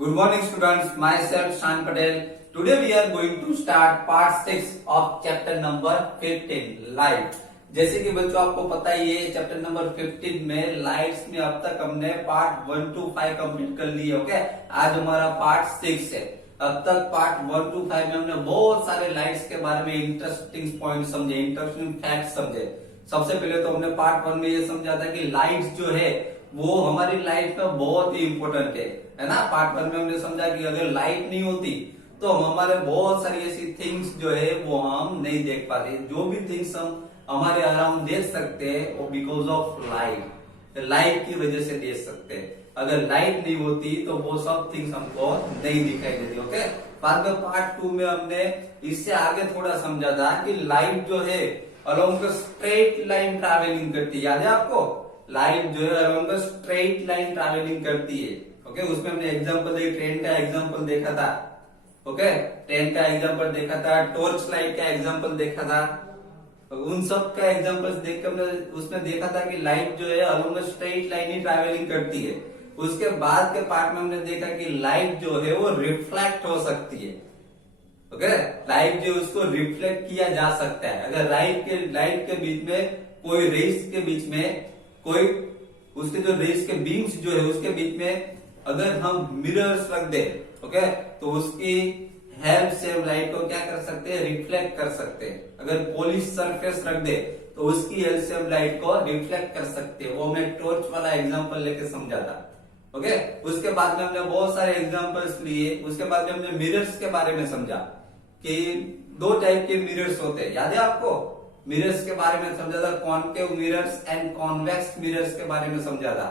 Good morning students, myself Shan Patel. Today we are going to start part 6 of chapter number 15 light. जैसे कि बच्चों आपको पता ही है चैप्टर नंबर 15 में लाइट्स में अब तक हमने पार्ट 1 to 5 कंप्लीट कर लिए। ओके, आज हमारा पार्ट 6 है। अब तक पार्ट 1 to 5 में हमने बहुत सारे लाइट्स के बारे में इंटरेस्टिंग पॉइंट समझे, इंटरेस्टिंग फैक्ट समझे। सबसे पहले तो हमने पार्ट 1 में ये समझा था कि लाइट्स जो है वो हमारी लाइफ में बहुत ही इंपॉर्टेंट है ना। पार्ट 1 में हमने समझा कि अगर लाइट नहीं होती तो हमारे बहुत सारी ऐसी थिंग्स जो है वो हम नहीं देख पाते। जो भी थिंग्स हम हमारे अराउंड देख सकते हैं वो बिकॉज ऑफ लाइट, लाइट की वजह से देख सकते हैं। अगर लाइट नहीं होती तो वो सब थिंग्स हमको नहीं दिखाई देती। ओके, बाद में पार्ट 2 में हमने इससे आगे थोड़ा समझा था कि लाइट जो है अलोंग स्ट्रेट लाइन ट्रैवलिंग करती है। याद है आपको? लाइट जो है अलोंग स्ट्रेट लाइन ट्रैवलिंग करती है। ओके, उसमें हमने एग्जांपल देखा, ट्रेन का एग्जांपल देखा था। ओके, ट्रेन का एग्जांपल देखा था, टॉर्च लाइट का एग्जांपल देखा था। उन सब का एग्जांपल्स देख के हमने उसमें देखा था कि लाइट जो है अलोंग स्ट्रेट लाइन ही ट्रैवलिंग करती है। उसके बाद के पार्ट में हमने देखा कि लाइट जो है वो रिफ्लेक्ट हो सकती है। ओके, लाइट जो उसको रिफ्लेक्ट किया जा सकता है। अगर लाइट के बीच में कोई रेस के बीच में कोई उसके जो रेस के बीम्स जो है उसके बीच में अगर हम मिरर्स रख दे, ओके, तो उसकी हेल्प से लाइट को क्या कर सकते हैं, रिफ्लेक्ट कर सकते हैं। अगर पॉलिश सरफेस रख दे तो उसकी हेल्प से हम लाइट को रिफ्लेक्ट कर सकते हैं। वो हमने टॉर्च वाला एग्जांपल लेके समझा था। ओके, उसके बाद में हमने बहुत सारे एग्जांपल्स लिए। उसके बाद में हमने मिरर्स के बारे में समझा कि 2 टाइप के मिरर्स होते हैं। याद है आपको? मिरर्स के बारे में समझा था, concave mirrors and convex mirrors के बारे में समझा था।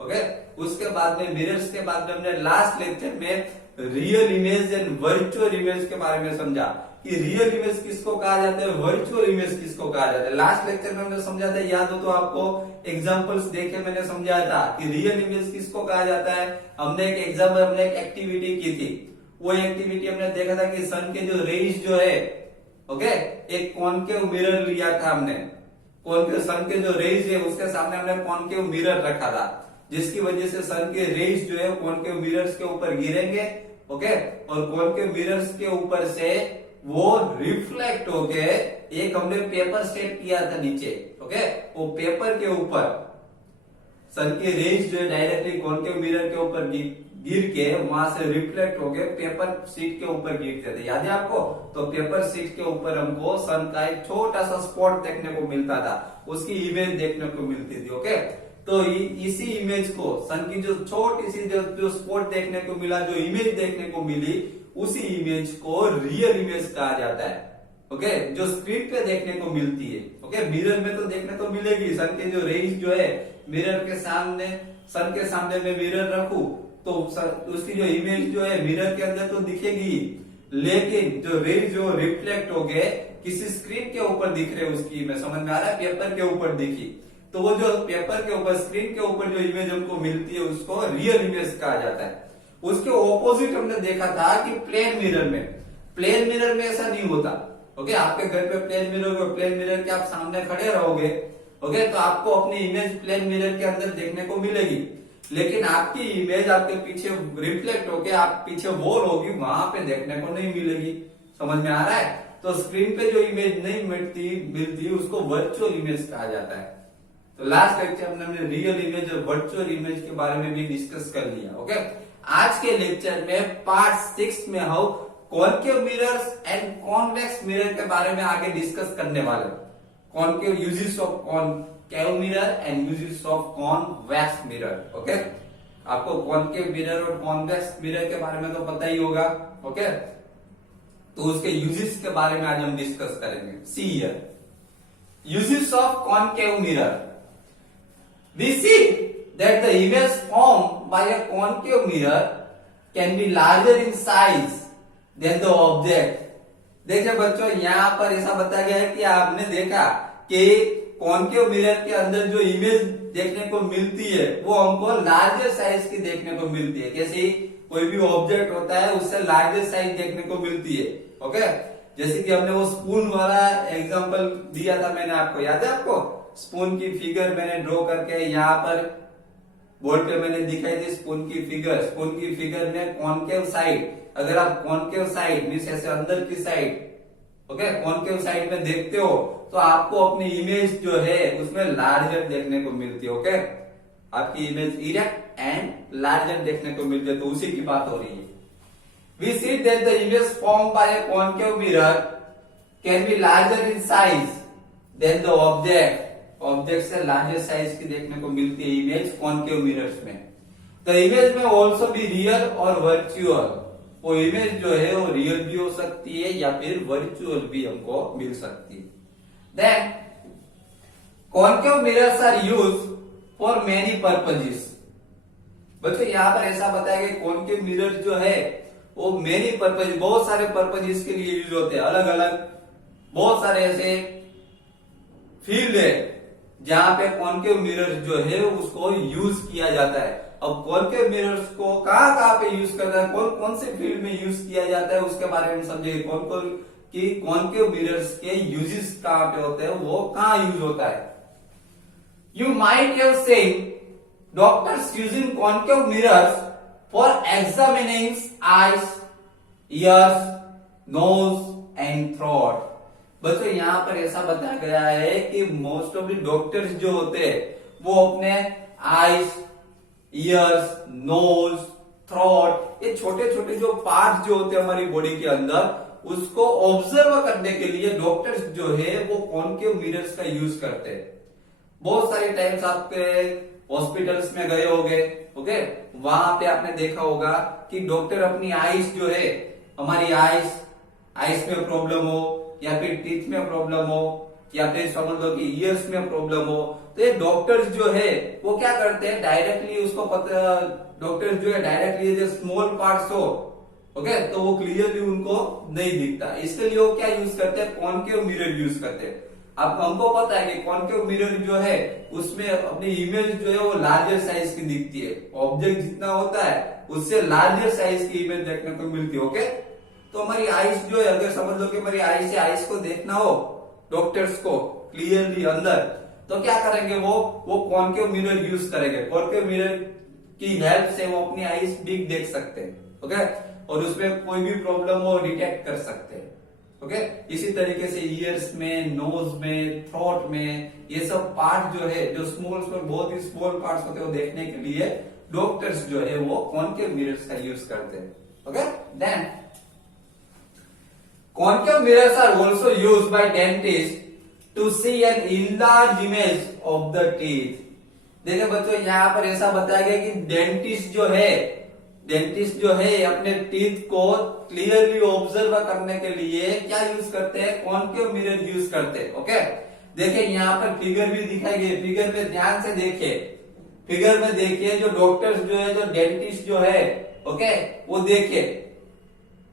ओके, उसके बाद में मिरर्स के बाद में हमने लास्ट लेक्चर में real image and virtual image के बारे में समझा कि रियल इमेज किसको कहा जाता है, वर्चुअल इमेज किसको कहा जाता है। लास्ट लेक्चर में हमने समझा था, याद हो तो आपको एग्जांपल्स देखे मैंने समझाया था कि रियल इमेज किसको कहा जाता है। हमने एक एग्जाम्पल, हमने एक एक्टिविटी की थी। वो एक्टिविटी हमने देखा था कि सन के जो रेज जो है, ओके, एक कॉनकेव मिरर लिया था हमने। कॉनकेव सन के जो रेज है उसके सामने हमने कॉनकेव मिरर रखा था, जिसकी वजह से सन के रेज जो है कॉनकेव मिरर्स के ऊपर गिरेंगे। ओके, और कॉनकेव मिरर्स के ऊपर से वो रिफ्लेक्ट होके एक हमने पेपर सेट किया था नीचे। ओके, वो पेपर के ऊपर सन के रेज जो है डायरेक्टली कॉनकेव मिरर के ऊपर गिर के वहां से रिफ्लेक्ट होके पेपर शीट के ऊपर गिरते थे। याद है आपको? तो पेपर शीट के ऊपर हमको सन का एक छोटा सा स्पॉट देखने को मिलता था, उसकी इमेज देखने को मिलती थी। ओके, तो इसी इमेज को, सन की जो छोटी सी जो स्पॉट देखने को मिला, जो इमेज देखने को मिली, उसी इमेज को रियल इमेज कहा जाता है। ओके, जो स्क्रीन पे देखने को मिलती है। ओके, मिरर में तो देखने को मिलेगी, सन के जो रेज जो है मिरर के सामने, सन के सामने में मिरर रखूं तो उसकी जो इमेज जो है मिरर के अंदर तो दिखेगी, लेकिन जो रेज जो रिफ्लेक्ट हो गए किसी स्क्रीन के ऊपर दिख रहे, उसकी इमेज समझ में आ रहा है, पेपर के ऊपर दिखी। तो वो जो पेपर के ऊपर, स्क्रीन के ऊपर जो इमेज हमको मिलती है उसको रियल इमेज कहा जाता है। उसके ऑपोजिट हमने देखा था कि प्लेन मिरर में ऐसा नहीं होता। ओके, आपके घर पे प्लेन मिरर के आप सामने खड़े रहोगे, ओके, तो आपको अपनी इमेज प्लेन मिरर के अंदर देखने को मिलेगी, लेकिन आपकी इमेज आपके पीछे रिफ्लेक्ट होके आप पीछे वॉल होगी, वहां पे देखने को नहीं मिलेगी। समझ में आ रहा है? तो स्क्रीन पे जो इमेज नहीं मिलती उसको वर्चुअल इमेज कहा जाता है। तो लास्ट लेक्चर में हमने रियल इमेज और वर्चुअल इमेज के बारे में भी डिस्कस कर लिया। ओके, आज के लेक्चर में पार्ट 6 में हम concave mirrors and convex mirror के बारे में आगे डिस्कस करने वाले। Concave uses of concave mirror and uses of convex mirror. Okay, आपको कॉनकेव मिरर और कॉन्वेक्स मिरर के बारे में तो पता ही होगा। ओके, तो उसके यूजेस के बारे में आज हम डिस्कस करेंगे। See here, uses of concave mirror. We see that the image formed by a concave mirror can be larger in size than the object. देखिए बच्चों, यहाँ पर ऐसा बताया गया है कि आपने देखा कि कॉनकेव मिरर के अंदर जो इमेज देखने को मिलती है वो हमको लार्जर साइज की देखने को मिलती है। कैसे? कोई भी ऑब्जेक्ट होता है उससे लार्जर साइज देखने को मिलती है। ओके, जैसे कि हमने वो स्पून वाला एग्जांपल दिया था मैंने आपको, याद है आपको? स्पून की फिगर मैंने ड्रॉ करके यहाँ पर बोर्ड पे मैंने दिखाई थी स्पून की फिगर। स्पून की फिगर में कॉनकेव साइड, अगर आप कॉनकेव साइड मीन्स ऐसे अंदर की साइड, ओके, कॉनकेव साइड में देखते हो तो आपको अपनी इमेज जो है उसमें लार्जर देखने को मिलती है। ओके, आपकी इमेज इरेक्ट एंड लार्जर देखने को मिलती है, तो उसी की बात हो रही है। We see that the image formed by a concave mirror can be larger in size than the object. Object से लार्जर साइज की देखने को मिलती है इमेज कॉनकेव मिरर्स में। द इमेज में ऑल्सो भी रियल और वर्चुअल, वो इमेज जो है वो रियल भी हो सकती है या फिर वर्चुअल भी हमको मिल सकती है। Then concave mirrors are used for many purposes. बच्चों यहाँ पर ऐसा बताया कि कॉनकेव मिरर जो है वो मेनी पर्पज, बहुत सारे पर्पजेस के लिए यूज होते हैं, अलग अलग बहुत सारे ऐसे फील्ड है जहां पे कॉनकेव मिरर जो है उसको यूज किया जाता है। अब कॉनकेव मिरर्स को कहां कहां पे यूज करता है, कौन कौन से फील्ड में यूज किया जाता है उसके बारे में समझेंगे। कौन कौन की कॉनकेव मिरर्स के यूजेस कहां पे होते हैं, वो कहां यूज होता है। You might have seen doctors using concave mirrors for examining eyes, ears, nose and throat। बच्चों यहाँ पर ऐसा बताया गया है कि मोस्ट ऑफ द डॉक्टर्स जो होते हैं वो अपने आईज, ईयर्स, नोज, थ्रोट, ये छोटे छोटे जो पार्ट जो होते हैं हमारी बॉडी के अंदर उसको ऑब्जर्व करने के लिए डॉक्टर्स जो है वो कॉनकेव मिरर्स का यूज करते हैं। बहुत सारे टाइम्स आपके हॉस्पिटल्स में गए होंगे, ओके, वहां पे आपने देखा होगा कि डॉक्टर अपनी आईज जो है, हमारी आईज में प्रॉब्लम हो या फिर टीथ में प्रॉब्लम हो या फिर समझ लो कि ईयर्स में प्रॉब्लम हो, तो ये डॉक्टर्स जो है वो क्या करते हैं डायरेक्टली उसको पता, डॉक्टर्स जो है डायरेक्टली जो स्मॉल पार्ट्स हो, ओके, तो वो क्लियरली उनको नहीं दिखता, इसके लिए वो क्या यूज करते हैं, कॉनकेव मिरर यूज करते हैं। अब हमको पता है कि कॉनकेव मिरर जो है उसमें अपनी इमेज जो है वो लार्जर साइज की दिखती है, ऑब्जेक्ट जितना होता है उससे लार्जर साइज की इमेज देखने को मिलती है। ओके, तो हमारी आईज जो है, अगर समझ लो कि हमारी आईज से आईज को देखना हो डॉक्टर्स को क्लियरली अंदर, तो क्या करेंगे वो कॉनकेव मिरर यूज करेंगे। कॉनकेव मिरर की हेल्प से वो अपनी आईज बिग देख सकते हैं, ओके, और उसमें कोई भी प्रॉब्लम हो डिटेक्ट कर सकते हैं। ओके, इसी तरीके से ईयर्स में, नोज में, थ्रोट में, ये सब पार्ट जो है जो स्मॉल बहुत ही स्मॉल पार्ट्स होते हैं वो देखने के लिए डॉक्टर्स जो है वो कॉनकेव मिरर्स का यूज करते हैं। Okay, then concave mirrors are also used by dentist to see an enlarge image of the teeth. देखिए बच्चों यहाँ पर ऐसा बताया गया कि डेंटिस्ट जो है अपने टीथ को क्लियरली ऑब्जर्व करने के लिए क्या यूज करते हैं, कॉनकेव मिरर यूज करते हैं। ओके, देखिए यहाँ पर फिगर भी दिखाई गई, फिगर में ध्यान से देखिए, फिगर में देखिए जो डॉक्टर्स जो है, जो डेंटिस्ट जो है, ओके, वो देखिए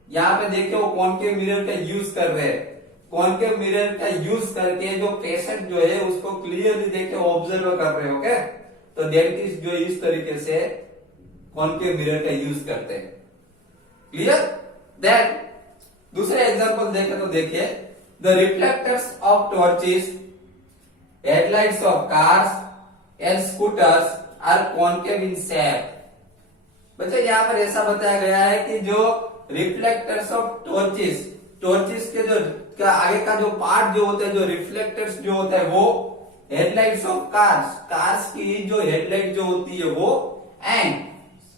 यहाँ पे देखिए वो कॉनकेव मिरर का यूज कर रहे हैं। कॉनकेव मिरर का यूज करके जो पेशेंट जो है उसको क्लियरली देख के ऑब्जर्व कर रहे हैं। ओके, तो डेंटिस्ट जो इस तरीके से कॉनकेव मिरर का यूज करते हैं। क्लियर? देन दूसरे एग्जांपल देखें तो देखिए, the reflectors of torches, headlights of cars and scooters are concave in shape. बच्चे यहाँ पर ऐसा बताया गया है कि जो रिफ्लेक्टर्स ऑफ टॉर्चेस, टॉर्चेस के जो आगे का जो पार्ट जो होता है, जो रिफ्लेक्टर्स जो होता है वो हेडलाइट्स ऑफ कार्स, कार्स की जो हेडलाइट जो होती है वो, and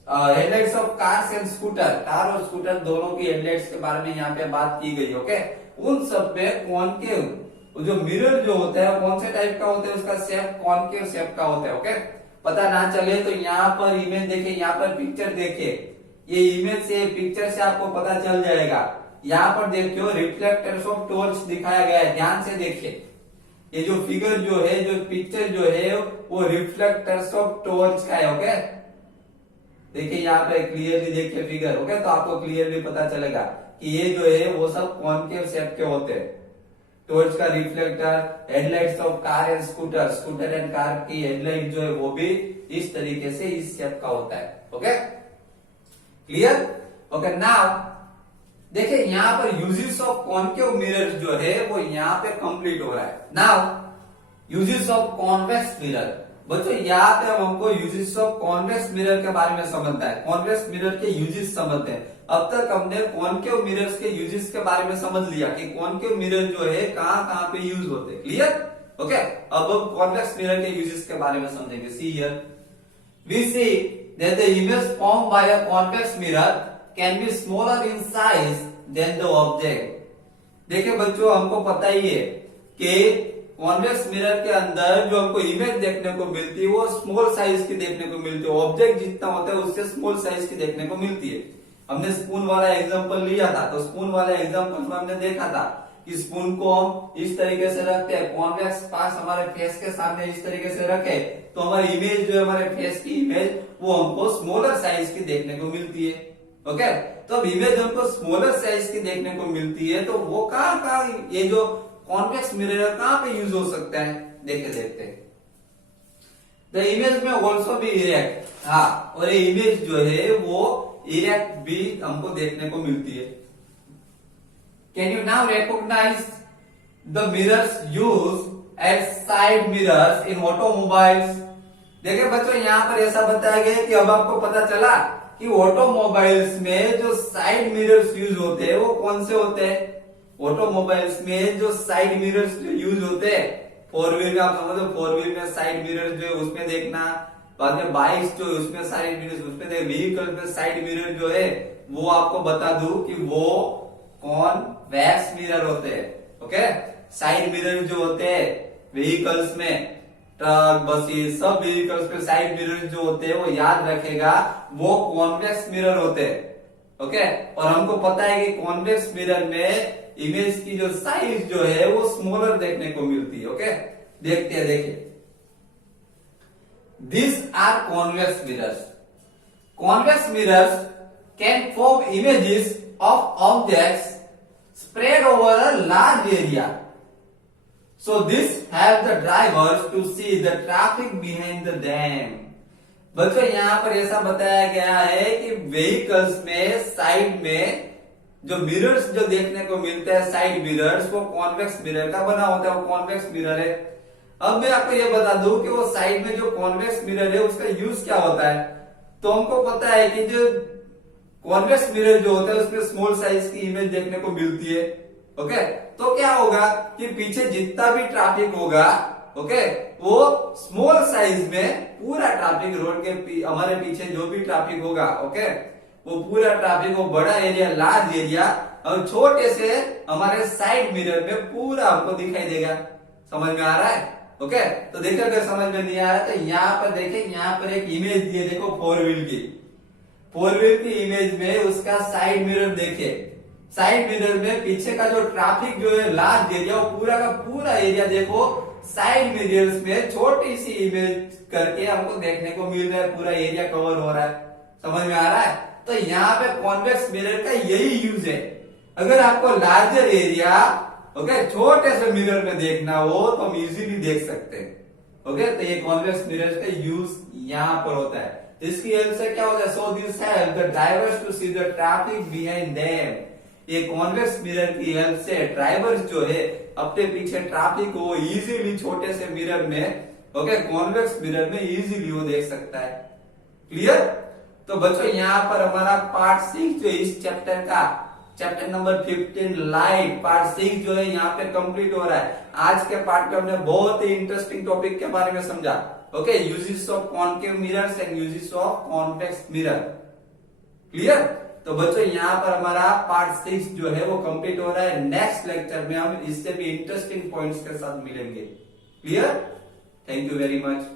headlights of cars and scooter, car और स्कूटर दोनों की हेडलाइट्स के बारे में यहाँ पे बात की गई। ओके, उन सब पे कॉनकेव जो मिरर जो होता है कौन से टाइप का होता है, उसका शेप कॉनकेव शेप का होता है। ओके, पता ना चले तो यहाँ पर इमेज देखिए, यहाँ पर पिक्चर देखिए, ये इमेज से पिक्चर से आपको पता चल जाएगा। यहाँ पर देखियो रिफ्लेक्टर्स ऑफ टॉर्च दिखाया गया है, ध्यान से देखिए, ये जो फिगर जो है, जो पिक्चर जो है वो रिफ्लेक्टर्स ऑफ टॉर्च का है। ओके, देखिए यहाँ पे क्लियरली देखिए फिगर। ओके, तो आपको क्लियरली पता चलेगा कि ये जो है वो सब कॉनकेव शेप के होते हैं। टॉर्च का reflector, headlights of car and scooter, scooter and car की हेडलाइट जो है वो भी इस तरीके से इस शेप का होता है। Okay, clear? ओके, नाउ देखिए यहाँ पर यूजेस ऑफ कॉनकेव मिरर जो है वो यहाँ पे कंप्लीट हो रहा है। Now uses of convex mirror, बच्चों यहाँ पे अब हमको यूजेस ऑफ कॉन्वेक्स मिरर के बारे में समझना है। कॉन्वेक्स मिरर के यूजेस समझते हैं। अब तक हमने कॉनकेव मिरर्स के यूजेस के बारे में समझ लिया कि कॉनकेव मिरर जो है कहाँ कहाँ पे यूज होते हैं। क्लियर? ओके, अब हम कॉन्वेक्स मिरर के यूजेस के बारे में समझेंगे। See here we see that the image form by a convex mirror can be smaller in size than the object. देखिए बच्चों, हमको पता ही है कि कॉन्वेक्स मिरर के अंदर जो हमको इमेज देखने को मिलती है वो स्मॉल साइज की देखने को मिलती है। ऑब्जेक्ट जितना होता है उससे स्मॉल साइज की देखने को मिलती है। हमने स्पून वाला एग्जांपल लिया था, तो स्पून वाला एग्जांपल में हमने देखा था कि स्पून को हम इस तरीके से रखते हैं, कॉन्वेक्स पास हमारे फेस के सामने इस तरीके से रखे तो हमारी इमेज जो है, हमारे फेस की इमेज वो हमको स्मॉलर साइज की देखने को मिलती है। ओके, तो अब इमेज हमको स्मॉलर साइज की देखने को मिलती है, तो वो कहाँ ये जो कॉन्वेक्स मिरर कहाँ पे यूज हो सकता है, देखते हैं। द इमेज में ऑल्सो भी इरेक्ट, हाँ, और ये इमेज जो है वो इरेक्ट भी हमको देखने को मिलती है। Can you now recognise the mirrors use as side mirrors in automobiles. देखिए बच्चों, यहाँ पर ऐसा बताया गया है कि अब आपको पता चला कि ऑटोमोबाइल्स में जो साइड मिरर्स यूज होते हैं वो कौन से होते हैं। ऑटोमोबाइल्स में जो साइड मिरर्स जो यूज होते हैं, फोर व्हील में आप समझो, फोर व्हील में साइड मिरर जो है उसमें देखना, बाद में बाइक्स जो है उसमें साइड मिरर उसमें देख, व्हीकल में साइड मिरर जो है वो आपको बता दूं कि वो कॉन्वेक्स मिरर होते हैं। ओके, साइड मिरर जो होते हैं व्हीकल्स में, ट्रक, बसेस, सब व्हीकल्स में साइड मिरर जो होते हैं वो याद रखेगा वो कॉन्वेक्स मिरर होते हैं। ओके, और हमको पता है कि कॉन्वेक्स मिरर में इमेज की जो साइज जो है वो स्मॉलर देखने को मिलती है। ओके, देखते हैं, देखिए this are convex mirrors. Convex mirrors can form images of objects spread over a large area. So this help the drivers to see the traffic behind them. बच्चों, यहाँ पर ऐसा बताया गया है कि व्हीकल्स में साइड में जो मिरर्स जो देखने को मिलते हैं, साइड मिरर्स, वो कॉन्वेक्स मिरर का बना होता है, वो कॉन्वेक्स मिरर है। अब मैं आपको ये बता दूं कि वो साइड में जो कॉन्वेक्स मिरर है उसका यूज क्या होता है। तो हमको पता है कि जो कॉन्वेक्स मिरर जो होता है उसमें स्मॉल साइज की इमेज देखने को मिलती है। ओके, तो क्या होगा कि पीछे जितना भी ट्रैफिक होगा, ओके, वो स्मॉल साइज में पूरा ट्रैफिक रोड के हमारे पीछे जो भी ट्रैफिक होगा, ओके, वो पूरा ट्रैफिक, वो बड़ा एरिया, लार्ज एरिया, और छोटे से हमारे साइड मिरर में पूरा हमको दिखाई देगा। समझ में आ रहा है? ओके, तो देखिए, अगर समझ में नहीं आ रहा तो यहाँ पर देखिए, यहाँ पर एक इमेज दी है, देखो फोर व्हील की। फोर व्हील की इमेज में उसका साइड मिरर देखिए। साइड मिरर में पीछे का जो ट्रैफिक जो है, लार्ज एरिया, वो पूरा का पूरा एरिया देखो साइड मिरर्स में छोटी सी इमेज करके हमको देखने को मिल रहा है, पूरा एरिया कवर हो रहा है। समझ में आ रहा है? तो यहाँ पे कॉन्वेक्स मिरर का यही यूज है। अगर आपको लार्जर एरिया, ओके, छोटे से मिरर में देखना हो तो हम इजीली देख सकते हैं। ओके, तो ये कॉन्वेक्स मिरर का यूज यहाँ पर होता है। तो इसकी हेल्प से क्या होता है, so this help the drivers to see the traffic behind them. ये कॉन्वेक्स मिरर की हेल्प से ड्राइवर्स जो है अपने पीछे ट्रैफिक को इजीली छोटे से मिरर में, ओके, कॉन्वेक्स मिरर में इजीली वो देख सकता है। क्लियर? तो बच्चों, यहाँ पर हमारा पार्ट 6 जो इस चैप्टर का, चैप्टर नंबर 15 लाइट पार्ट 6 जो है यहाँ पे कंप्लीट हो रहा है। आज के पार्ट में हमने बहुत ही इंटरेस्टिंग टॉपिक के बारे में समझा। Okay, uses of concave mirrors and uses of convex mirror. Clear? तो बच्चों, यहाँ पर हमारा पार्ट 6 जो है वो कंप्लीट हो रहा है। नेक्स्ट लेक्चर में हम इससे भी इंटरेस्टिंग पॉइंट्स के साथ मिलेंगे। Clear? Thank you very much.